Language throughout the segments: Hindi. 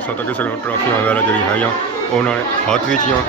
अस तक ट्राफियां वगैरह जी है उन्होंने हाथ विचियाँ।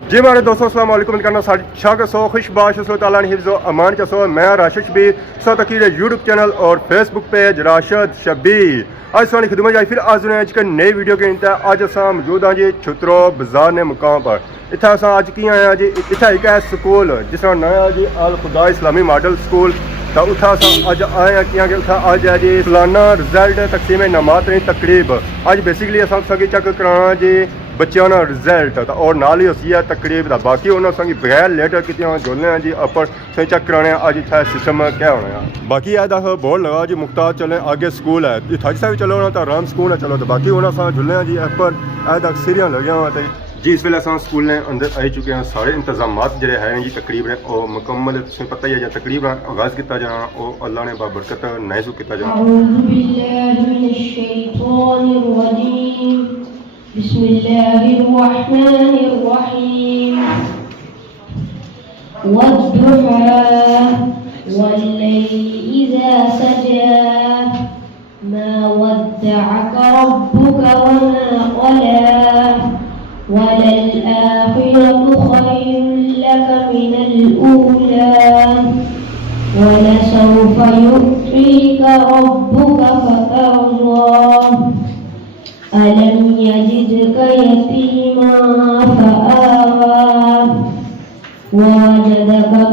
जी मेरे दोस्तों अस्सलाम वालेकुम करना शागत सो खुशबाश सो ताला ने हिफ्ज़ो अमान चसो मैं राशिद शबीर सो तकीर यूट्यूब चैनल और फेसबुक पेज राशिद शबीर आज सोनी खिदमत जाए फिर आज ने नई वीडियो के इंतहा अज अस मौजूद हाँ जी छुत्रो बाजार ने मुकाम पर इतना अस अज की आए हैं जी इतना एक है स्कूल जिस नया जी अल खुदा इस्लामी मॉडल स्कूल तो उतना अस अज आए हैं कि उतना अज है जी सालाना रिजल्ट तकसीम नमात तकरीब अज बेसिकली अस सगी चेक कराना जी बच्चों का रिजल्ट और नाल ही उसी है तकरीब का बाकी उन्होंने बगैर लेटर की जोलने जी अपर सही चेक कराने अज इतना सिस्टम क्या होना है। बाकी यह दस बोर्ड लगा जी मुख्तार चले आगे स्कूल है जी थज भी चलो तो आराम स्कूल है चलो तो बाकी उन्होंने जुलने जी अपर अज तक सीरियां लगे हुआ जी इस वेले अस स्कूल ने अंदर आई चुके हैं सारे इंतजाम जोड़े हैं जी तकरीबन और मुकम्मल तुम्हें पता ही है तकरीबन आगाज़ किया जाना और अल्लाह ने बाबरकत नाइसू किया जाना। बिस्मिल्लाहिर्रहमानिर्रहीम वद्दुहा वल्लैलि इज़ा सजा मा वद्दअक रब्बुका वमा क़ला वलल-आखिरतु खैरुल लक मिनल ऊला वलसौफ यु'तीका रब्बुका फतर्दा अलम यजिदक यतीमा फआवा ववजदक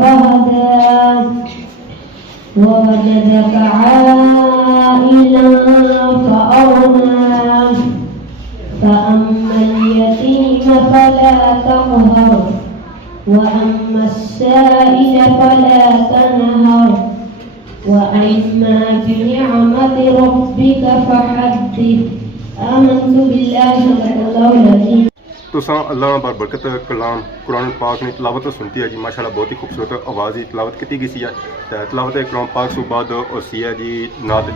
फहदा ववजदक आइलन फअगना फअम्मल यतीम फला तक़हर वअम्मा अस्साइल फला तनहर वअम्मा बिनिअमति रब्बिक फहद्दिथ आमन्तु बिल्लाहि सल्लल्लाहु अलैहि। तो अल्लाह बरकत कलाम कुरान पाक ने तलावत तो सुनती है जी माशाल्लाह बहुत ही खूबसूरत आवाज़ ही तलावत की गई सी है तलावत कुरान पाक से बाद उसी है जी नात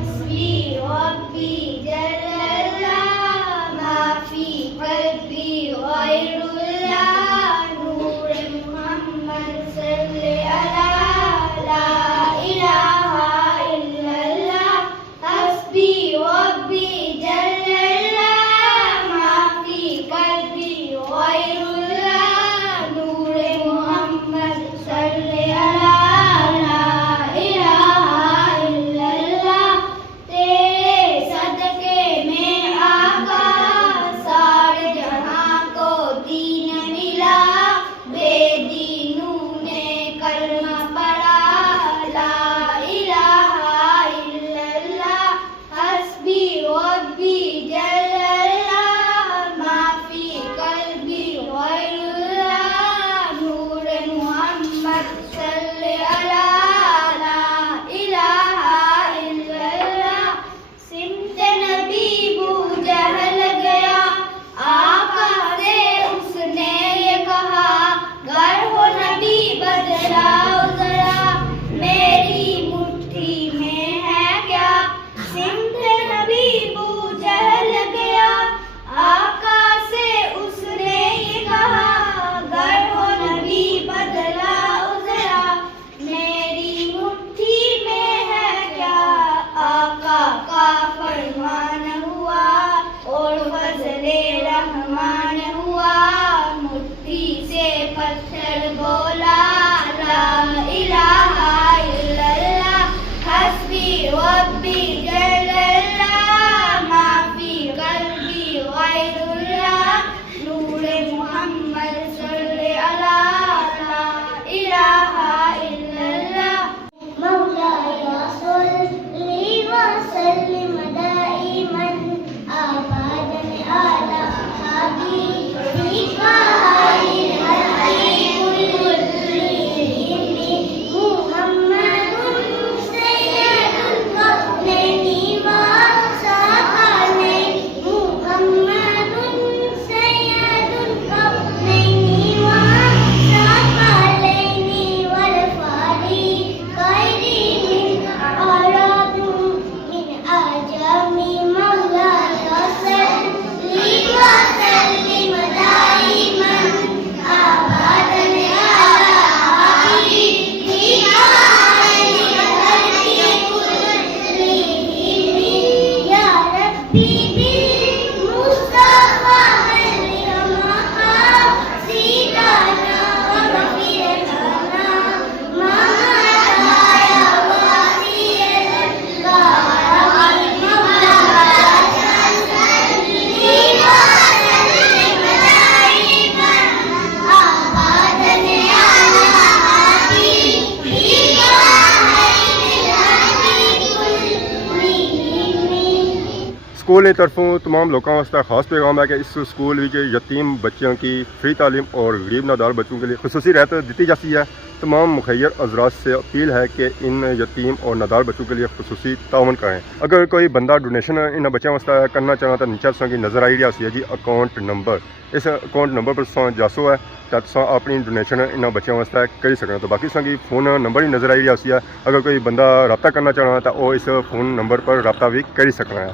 स्कूल की तरफों तमाम लोगों वास्ते खास पैगाम है कि इस स्कूल में यतीम बच्चों की फ्री तालीम और गरीब नादार बच्चों के लिए खुसूसी रहत दी जाती है। तमाम मुखैर हज़रात से अपील है कि इन यतीम और नादार बच्चों के लिए खुसूसी तावन करें। अगर कोई बंदा डोनेशन इन बच्चों वास्ते करना चाहे तो नीचे की नज़र आई रही है जी अकाउंट नंबर। इस अकाउंट नंबर पर जासो है तो अपनी डोनेशन इन बच्चों वास्ते कर सकते। तो बाकी की फ़ोन नंबर ही नज़र आई रही है। अगर कोई बंदा रब्ता करना चाहना तो वह इस फ़ोन नंबर पर रब्ता भी कर सकना है।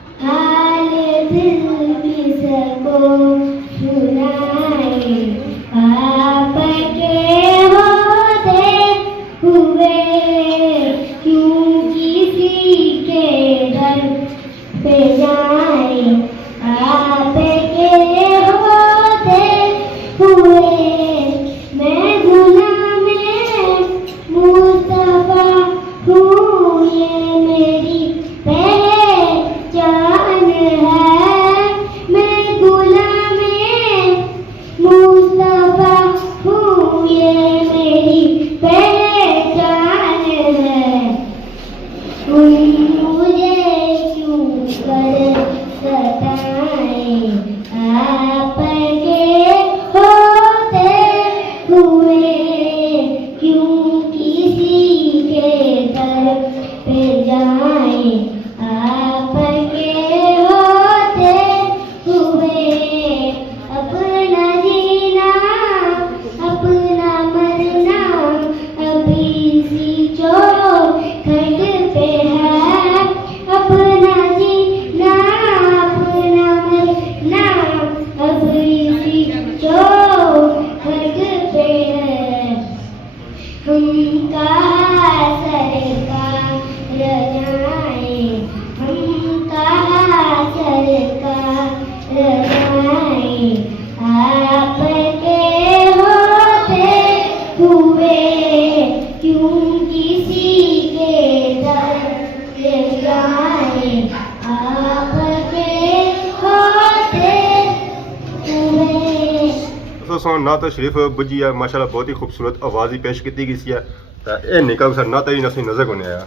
नात शरीफ बुझी है माशाल्लाह, बहुत ही खूबसूरत आवाज़ ही पेश की गई है। ये निकल सर नात ही नसी नजर को नहीं आया,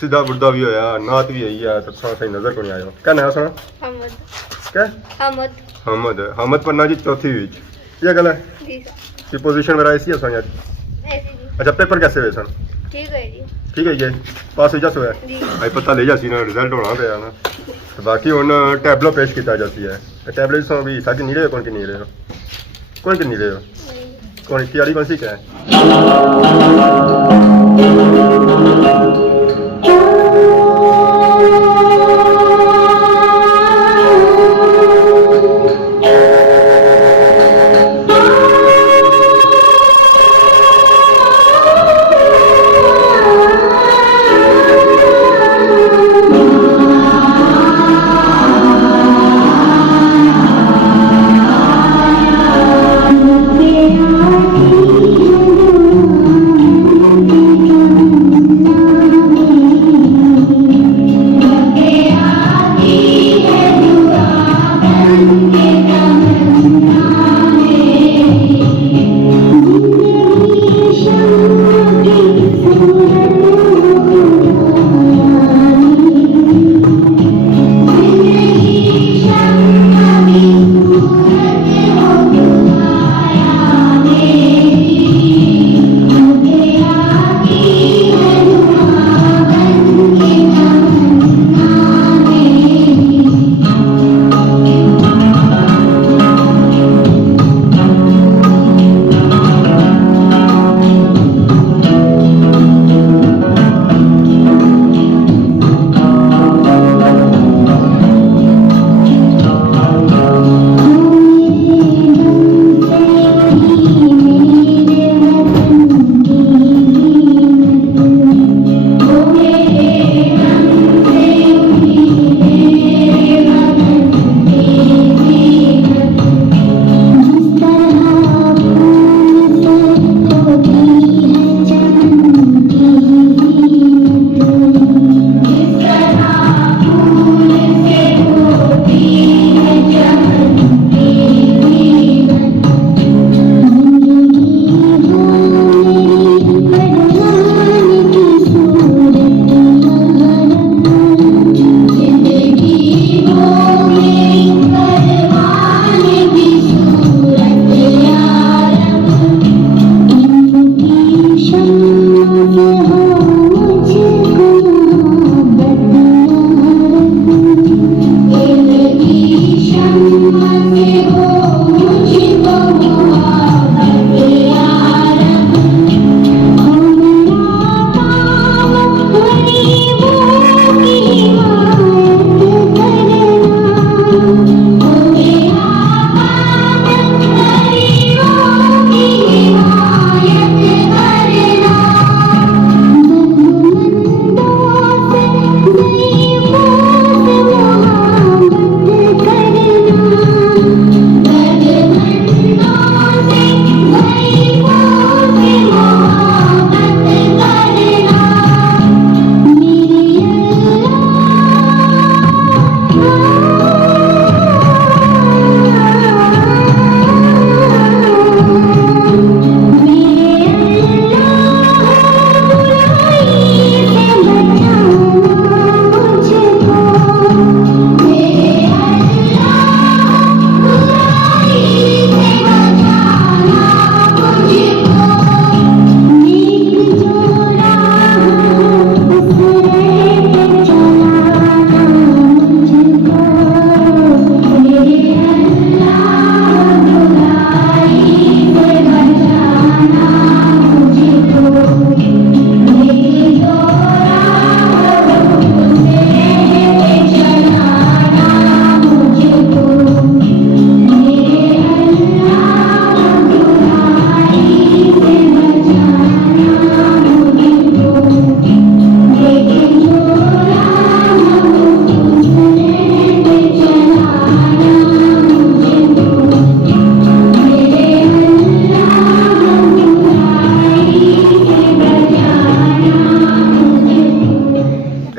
सीधा बुढ़ा भी होया नात भी आई है तो सही नजर को नहीं आया। क्या नाम सुना क्या हमद हमद पर ना जी चौथी विच ये गल है कि पोजीशन मेरा ऐसी है सन यार। अच्छा पेपर कैसे हुए सन? ठीक है जी पास हो जा सो है भाई पता ले जासी ना रिजल्ट होना पे ना। बाकी हुन टैबलो पेश किया जाती है। टैबलेट सो भी साकी नहीं रहे कौन की नहीं रहे कौन की नहीं रहे हो कौन तैयारी कौन सी क्या है?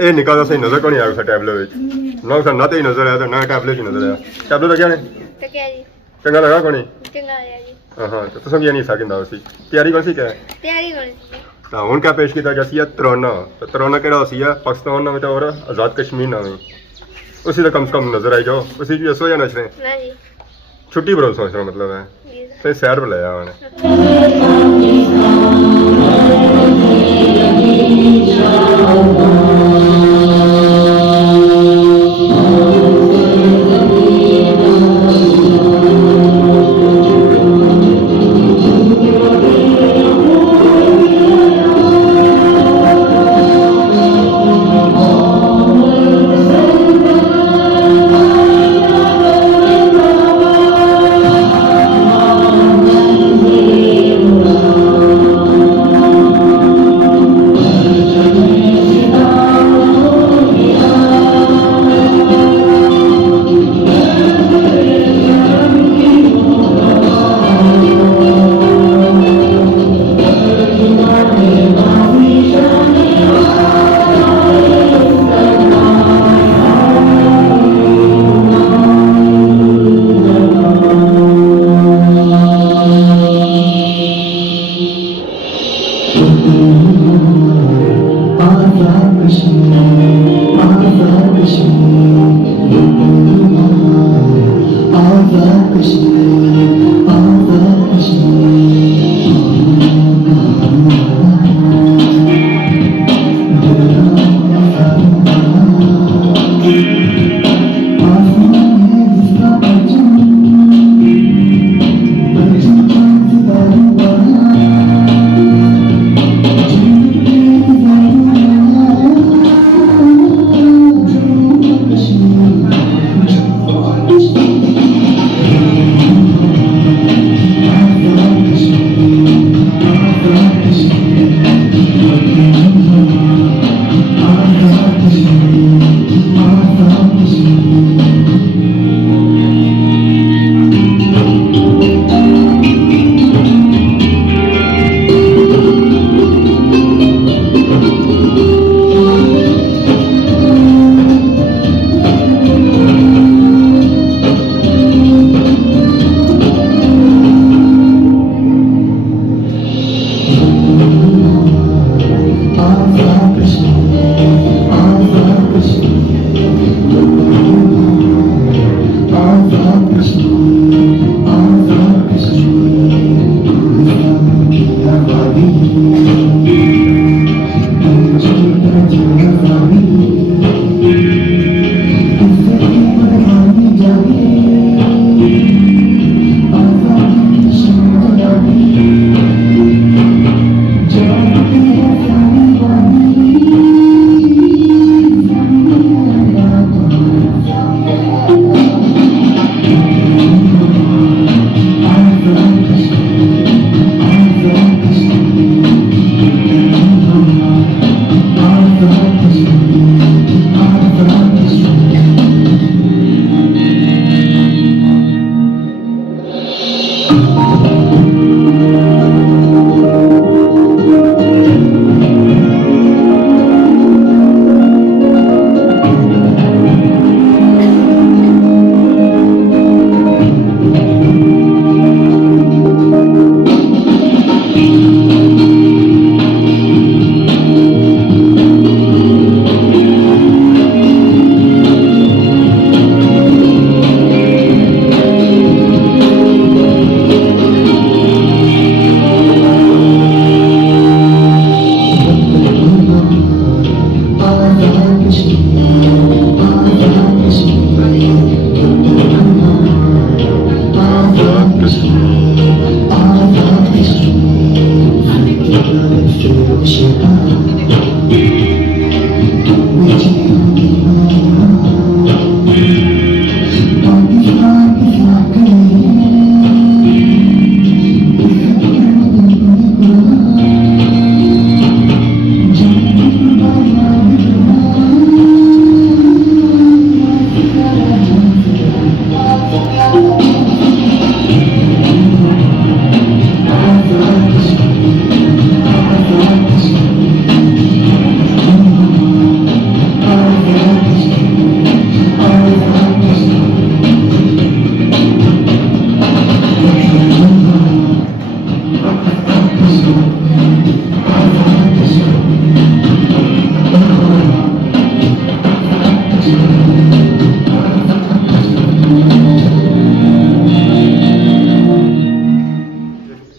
ਇਹ ਨਿੱਕਾ ਜਿਹਾ ਸਹੀ ਨਜ਼ਰ ਕੋ ਨਹੀਂ ਆਇਆ ਉਸ ਟੈਬਲੇਟ ਵਿੱਚ ਨਾ ਸਾਨੂੰ ਨਾ ਤੇ ਹੀ ਨਜ਼ਰ ਆਇਆ ਤੇ ਨਾ ਟੈਬਲੇਟ 'ਚ ਨਜ਼ਰ ਆਇਆ ਟੈਬਲੇਟ ਲੱਗਿਆ ਨੇ तो क्या जी ਚੰਗਾ ਲੱਗਾ ਕੋਣੀ चंगा है जी ਹਾਂ ਤੇ ਤੁਸੀਂ ਕੀ ਨਹੀਂ ਸਕਦਾ ਉਸੀ ਤਿਆਰੀ ਕੌਣ ਸੀ ਕਿਆ तैयारी होनी थी ਤਾਂ ਹੁਣ ਕਿਆ ਪੇਸ਼ ਕੀਤਾ ਗਿਆ ਸੀ ਤਰਾਨਾ ਤਰਾਨਾ ਕਿਹੜਾ ਸੀ ਪਾਕਿਸਤਾਨ ਨਾਮ ਤੇ ਔਰ ਆਜ਼ਾਦ ਕਸ਼ਮੀਰ ਨਾਮ ਉसी ਦਾ ਕਮ ਸੇ ਕਮ ਨਜ਼ਰ ਆਈ ਜਾਓ ਉसी की सो जाना चाहिए ना जी छुट्टी पर सोच रहा मतलब है जी फिर सैर पर लाया मैंने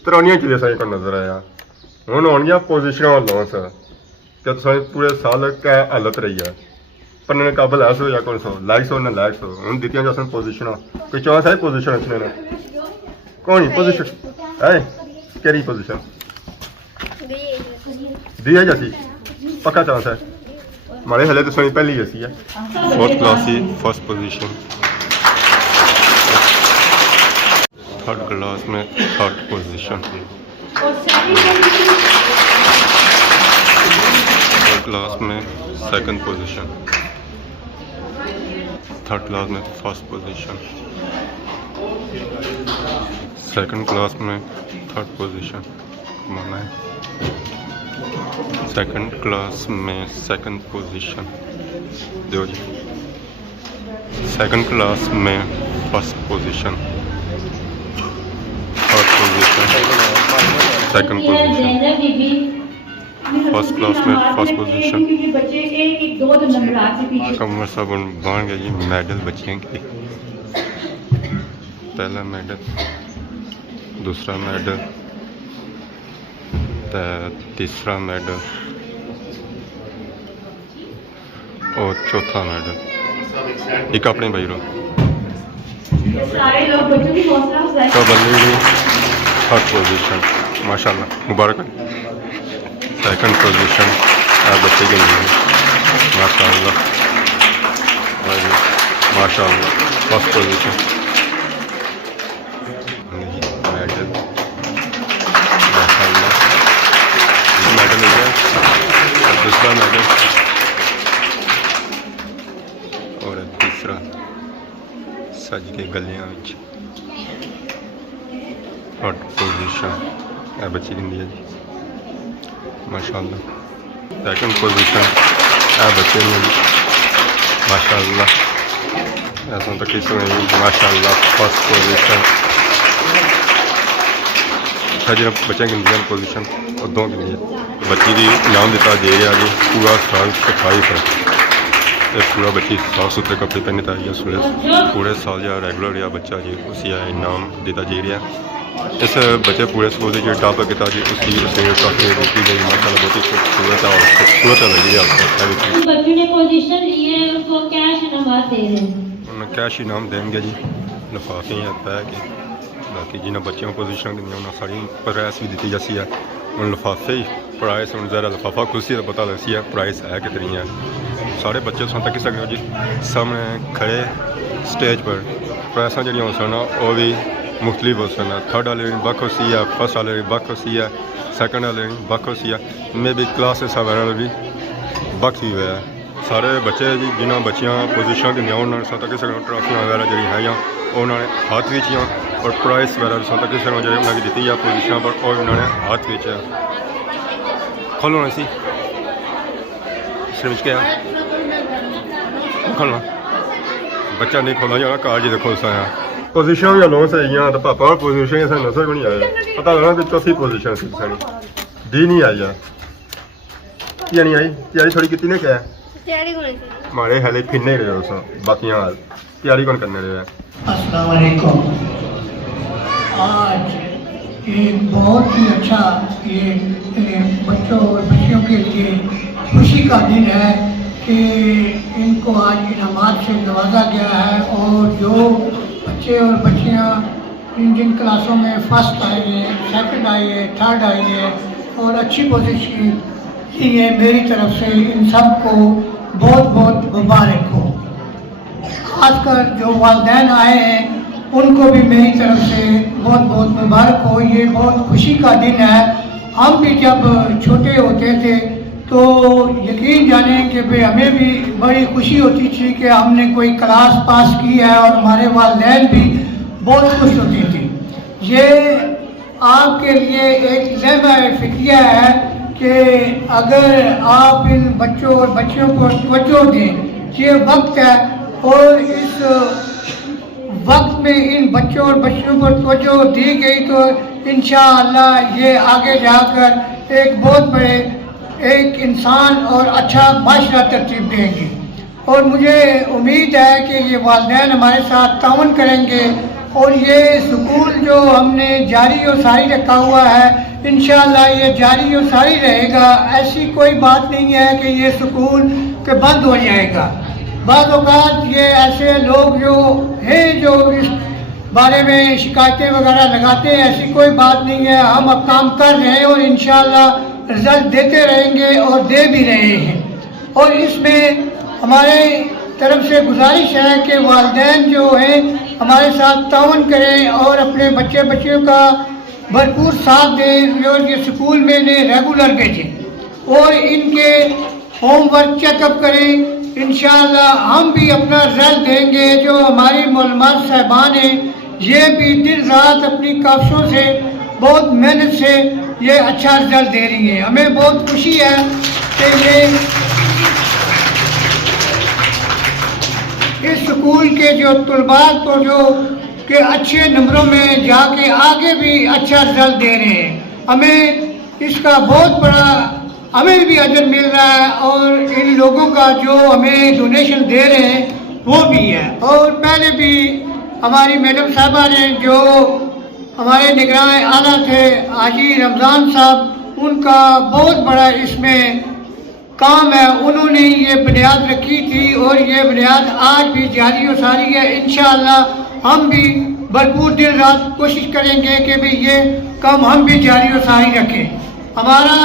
तरौनियां चले साईं को नजर आया हूँ होनिया पोजिशन लॉन्च कि तुम पूरे साल क्या हालत रही है पढ़ने काबल है सो या कौन सो लाइक्स हो ना लाइक्स हो हूँ दी जासन पोजिशन कोई चांस है पोजिशन अच्छे कौन पोजिशन है केरी पोजिशन दी है जैसी पक्का चांस है हमारे हले तो सोनी पहली जैसी है फोर्थ क्लास ही फर्स्ट पोजिशन थर्ड क्लास में थर्ड पोजीशन थर्ड क्लास में सेकंड पोजीशन थर्ड क्लास में फर्स्ट पोजीशन सेकंड क्लास में थर्ड पोजीशन माना है सेकंड क्लास में सेकंड पोजीशन दो जी सेकंड क्लास में first position second position first class में फर्स्ट पोजीशन कमर साबुन बन गया जी मेडल बच्चे के पहला मेडल दूसरा मेडल तीसरा मेडल और चौथा मेडल एक अपने भाई रो तो बल्ले थर्ड पोजीशन माशाल्लाह मुबारक सेकंड पोजीशन बच्चे के लिए माशाल्लाह माशाल्लाह फर्स्ट पोजीशन मेडल माशाल्लाह मेडल हो गया दूसरा मेडल और तीसरा सज के गलियां थर्ड पोजीशन है बच्ची गिंदी है जी माशाल्लाह सेकंड पोजीशन है बच्चे ने जी माशाल्लाह ऐसा तो किसी ने माशाल्लाह फर्स्ट पोजीशन है जी बच्चे गिंदी पोजीशन और दो गिंदी है बच्ची की इनाम दिता दे रहा जी पूरा साल सफाई पर पूरा बच्ची साफ सुथरे कपड़े पहने था या पूरे साल या रेगुलर या बच्चा जी उसी इनाम दिता जा रहा इस बच्चे पूरे स्कूल जो टॉप किया जी उसकी ट्रॉफी दी गई माशाल्लाह बहुत ही खूबसूरत और खूबसूरत लगी उन्हें कैश इनाम देंगे जी लिफाफे पैक बाकी जिन्हें बच्चों को पोजिशन दी उन्हें सारी प्राइस भी दी जाती है उन लिफाफे प्राइस हूँ ज़रा लिफाफा खुशी का पता लगती है प्राइस है कितनी है सारे बच्चे सुन तक सकते हो जी सामने खड़े स्टेज पर प्राइसा जी हो सन वो भी मुख्तलिफ हो सन थर्ड वाले बख होती है फर्स्ट वाले बख होती है सैकेंड वाले बख होती है मे भी क्लासेस वगैरह भी बख ही हुआ है सारे बच्चे जी जिन्होंने बच्चियां पोजिशन दी उन्होंने तक सकते ट्रॉफियां वगैरह जी है उन्होंने हाथ भी और प्राइस वगैरह सौ तक किसी जो उन्होंने दी है पोजिशन पर और उन्होंने हाथ में खोलना सी इसमें क्या खोलना बच्चा नहीं खोलना जाना कार जी खोल सा पोजिशन भी लोन से तो पापा और पोजिशन नजर भी नहीं आया पता लगा कि चौथी पोजिशन सी सारी डी नहीं आई है क्या नहीं आई तैयारी थोड़ी कितनी ने क्या तैयारी होनी थी हमारे हाले फिरने रहे उस बाकियां हाल तैयारी कौन करने रहे अस्सलाम वालेकुम। आज एक बहुत ही अच्छा ये बच्चों और बच्चियों के लिए खुशी का दिन है कि इनको आज इनामात से नवाजा गया है और जो बच्चे और बच्चियां जिन क्लासों में फर्स्ट आए हैं, सेकंड आई है, थर्ड आई है और अच्छी पोजीशन ली है, मेरी तरफ से इन सब को बहुत बहुत मुबारक हो। खासकर जो वालिदैन आए हैं उनको भी मेरी तरफ से बहुत बहुत मुबारक हो। ये बहुत खुशी का दिन है। हम भी जब छोटे होते थे तो यकीन जाने कि भाई हमें भी बड़ी खुशी होती थी कि हमने कोई क्लास पास की है और हमारे वालिदैन भी बहुत खुश होते थे। ये आपके लिए एक ज़िम्मा फ़िक्रिया है कि अगर आप इन बच्चों और बच्चियों को तवज्जो दें, ये वक्त है और इस वक्त में इन बच्चों और बच्चियों को तवज्जो दी गई तो इंशाअल्लाह ये आगे जाकर एक बहुत बड़े एक इंसान और अच्छा माशरा तरतीब देंगे। और मुझे उम्मीद है कि ये वालिदैन हमारे साथ ताउन करेंगे और ये स्कूल जो हमने जारी और सारी रखा हुआ है इंशाअल्लाह ये जारी और सारी रहेगा। ऐसी कोई बात नहीं है कि ये स्कूल के बंद हो जाएगा। बाद औक़ात ये ऐसे लोग जो हैं जो इस बारे में शिकायतें वगैरह लगाते हैं, ऐसी कोई बात नहीं है। हम अब काम कर रहे हैं और इंशाअल्लाह रिज़ल्ट देते रहेंगे और दे भी रहे हैं। और इसमें हमारे तरफ से गुजारिश है कि वालिदैन जो हैं हमारे साथ ताउन करें और अपने बच्चे बच्चियों का भरपूर साथ दें और ये स्कूल में इन्हें रेगुलर भेजें और इनके होमवर्क चेकअप करें। इंशाअल्लाह हम भी अपना रिजल्ट देंगे। जो हमारी मोलमात साहिबान हैं ये भी दिन रात अपनी काविशों से बहुत मेहनत से ये अच्छा रिजल्ट दे रही हैं। हमें बहुत खुशी है कि ये इस स्कूल के जो तलबा तो जो के अच्छे नंबरों में जाके आगे भी अच्छा रिजल्ट दे रहे हैं। हमें इसका बहुत बड़ा हमें भी अजर मिल रहा है और इन लोगों का जो हमें डोनेशन दे रहे हैं वो भी है। और पहले भी हमारी मैडम साहबा ने जो हमारे निगरान आला थे हाजी रमज़ान साहब, उनका बहुत बड़ा इसमें काम है। उन्होंने ये बुनियाद रखी थी और ये बुनियाद आज भी जारी और सारी है। इंशाअल्लाह हम भी भरपूर दिन रात कोशिश करेंगे कि भाई ये काम हम भी जारी और सारी रखें। हमारा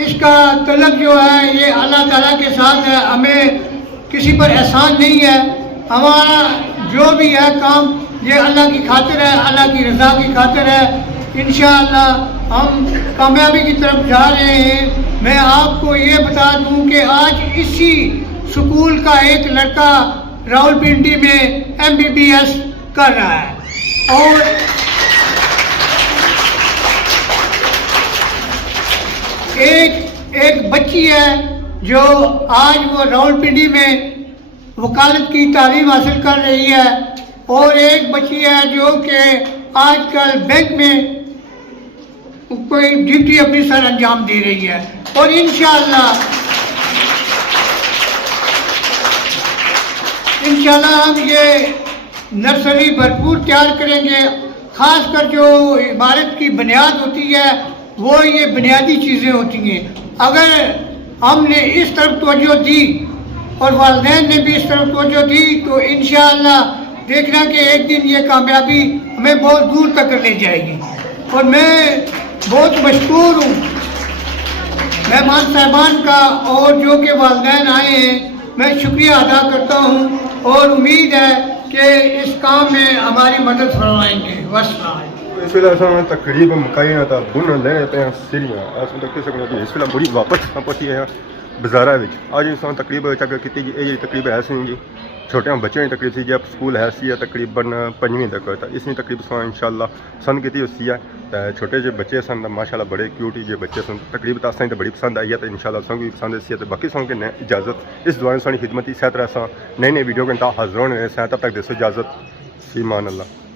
इसका तलब जो है ये अल्लाह ताला के साथ है, हमें किसी पर एहसान नहीं है। हमारा जो भी है काम ये अल्लाह की खातिर है, अल्लाह की रज़ा की खातिर है। इंशाअल्लाह हम कामयाबी की तरफ जा रहे हैं। मैं आपको ये बता दूं कि आज इसी स्कूल का एक लड़का रावलपिंडी में MBBS कर रहा है और एक बच्ची है जो आज वो रावलपिंडी में वकालत की तालीम हासिल कर रही है और एक बच्ची है जो कि आजकल बैंक में कोई ड्यूटी ऑफिसर अंजाम दे रही है। और इंशाअल्लाह हम ये नर्सरी भरपूर तैयार करेंगे। ख़ासकर जो इमारत की बुनियाद होती है वो ये बुनियादी चीज़ें होती हैं। अगर हमने इस तरफ तवज्जो दी और वालिदैन ने भी इस तरफ तवज्जो दी तो इंशाअल्लाह देखना कि एक दिन ये कामयाबी हमें बहुत दूर तक ले जाएगी। और मैं बहुत मशकूर हूँ मेहमान साहबान का और जो कि वालिदैन आए हैं, मैं शुक्रिया अदा करता हूँ और उम्मीद है कि इस काम में हमारी मदद फरमाएंगे। वस्सलाम। इस वेले असां तकरीब मुकाई ना था बुन लेने पे सीरियां अस तक किस सकने इस वेले बड़ी वापस पहुंची है बाजारा विच। आज असां तकरीब चक की जी तकरीब है सी जी छोटे बच्चों की तकरीब सी स्कूल है सी तकरीबन 5वीं तक तो इसमें तकरीब सो इंशाल्लाह सन की उसी है तो छोटे जो बच्चे सन माशाल्लाह बड़े क्यूट जो बच्चे सन तकरीब तो असें तो बड़ी पसंद आई है तो इंशाल्लाह सॉन्ग भी पसंद सी है तो बाकी सॉन्ग के इजाज़त इस दुआ सोनी खिदमत इस तरह से नई नई वीडियो के हाजिर होने तब तक देसो इजाज़त ईमान अल्लाह।